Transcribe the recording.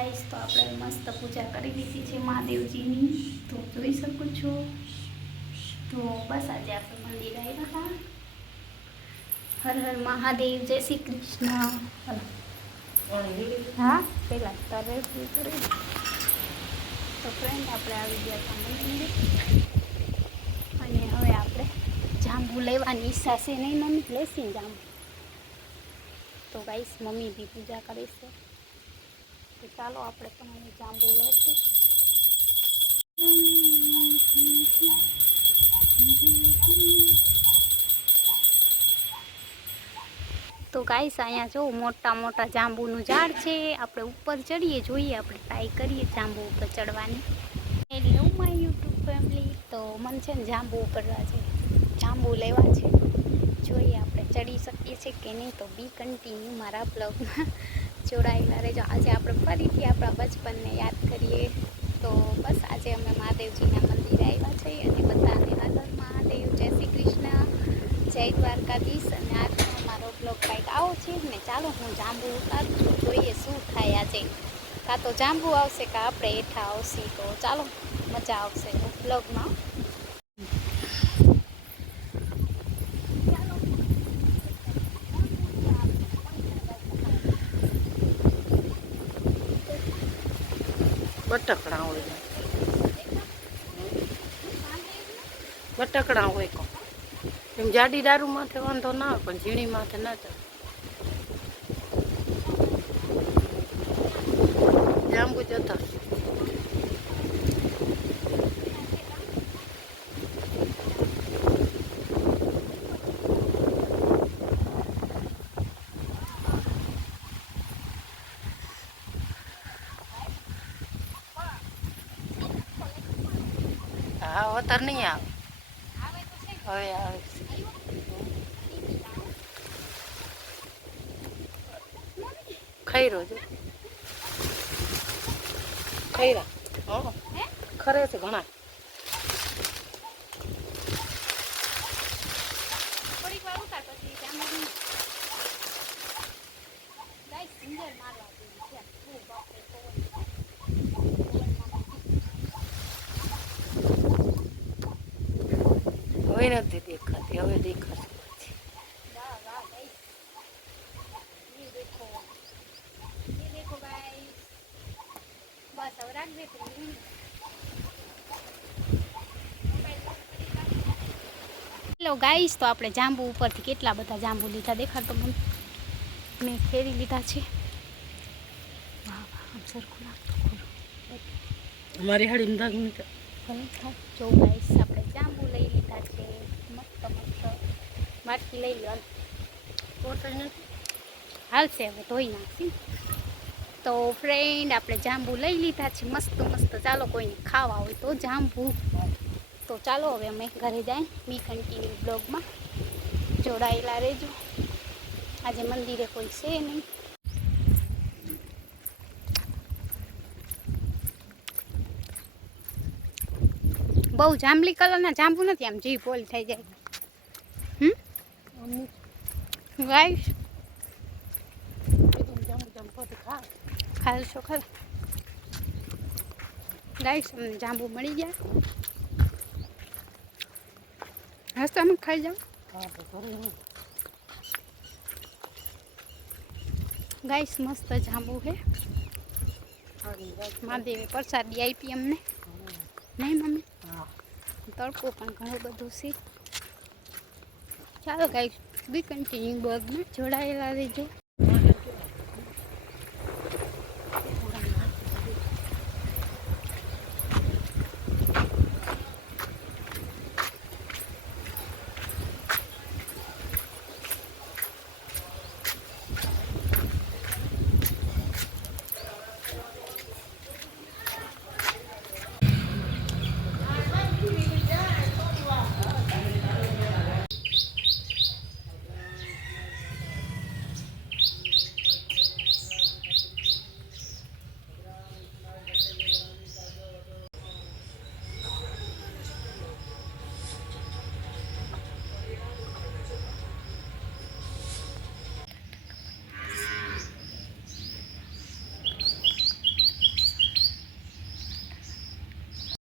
Guys તો આપણે મસ્ત પૂજા કરી લીધી છે મહાદેવજીની, તો જોઈ શકો છો. તો બસ આજે આપણે મંદિર આવ્યા હતા. હર હર મહાદેવ, જય શ્રી કૃષ્ણ. હા પેલા તારે કરી. તો ફ્રેન્ડ આપણે આવી ગયા હતા મંદિરે અને હવે આપણે જાંબુ લેવાની ઈચ્છા છે નહીં મમ્મી, લેશી જાંબુ. તો ગાઈસ મમ્મી બી પૂજા કરે છે, તો ચાલો આપણે પણ હવે જાંબુ લેશું. તો ગાઈસ અહીંયા જો મોટા મોટા જાંબુનું ઝાડ છે. આપણે ઉપર ચડીએ, જોઈએ, આપણે ટ્રાય કરીએ જાંબુ ઉપર ચડવાની. Hello my YouTube family. તો મને છે ને જાંબુ ઉપર જાંબુ લેવા છે, જોઈએ આપણે ચડી શકીએ છીએ કે નહીં. તો બી કન્ટિન્યુ મારા બ્લોગમાં જોડાયેલા રહેજો. આજે આપણે ફરીથી આપણા બચપનને યાદ કરીએ. તો બસ આજે અમે મહાદેવજીના મંદિરે આવ્યા છીએ અને બધાને હર હર મહાદેવ, જય શ્રી કૃષ્ણ, જય દ્વારકાધીશ. અને આજનો મારો બ્લોગ કંઈક આવો છે ને. ચાલો હું જાંબુ ઉતારું છું, જોઈએ શું થાય આજે. કાં તો જાંબુ આવશે કાં આપણે હેઠા આવશે. તો ચાલો મજા આવશે બ્લોગમાં. બટકડા હોય, બટકડા હોય કો એમ. જાડી દારૂ માથે વાંધો ના આવે, પણ ઝીણી માથે ના ચાલે. જાંબુ જતા હા વતર નહીં આવે, હવે આવે છે. ખૈરો જો ખૈરા હા ખરે છે ઘણા. હવે નથી દેખાતી, હવે દેખાશે. હેલો ગાઈસ, તો આપણે જાંબુ ઉપરથી કેટલા બધા જાંબુ લીધા દેખાડતો મને. મેં ફેરી લીધા છે. વાહ વાહ, આમ સરખું લાગતું ખરું. અમારી હાડી દાગ નહીં જો ગાઈસ આપણે જાંબુ લઈ લીધા છે મસ્ત મસ્ત. માટકી લઈ લો, હાલશે હવે ધોઈ નાખી. તો ફ્રેન્ડ આપણે જાંબુ લઈ લીધા છે મસ્ત મસ્ત. ચાલો કોઈને ખાવા હોય તો જાંબુ. તો ચાલો હવે અમે ઘરે જાય. બી કન્ટિન્યુ બ્લોગમાં જોડાયેલા રહેજો. આજે મંદિરે કોઈ છે નહીં. બહુ જાંબલી કલરના જાંબુ નથી, આમ જીભ ઓલી થઈ જાય. ગાઈસ ખાશો ખરા ગાઈસ, અમને જાંબુ મળી ગયા. રસ્તામાં ખાઈ જાઓ ગાઈસ. મસ્ત જાંબુ છે. મહાદેવે પ્રસાદી આપી અમને, નહીં મમ્મી? તડકો પણ ઘણો બધો છે. ચાલો ગાઈસ, બી કન્ટિન્યુ બ્લોગમાં જોડાયેલા રહેજો.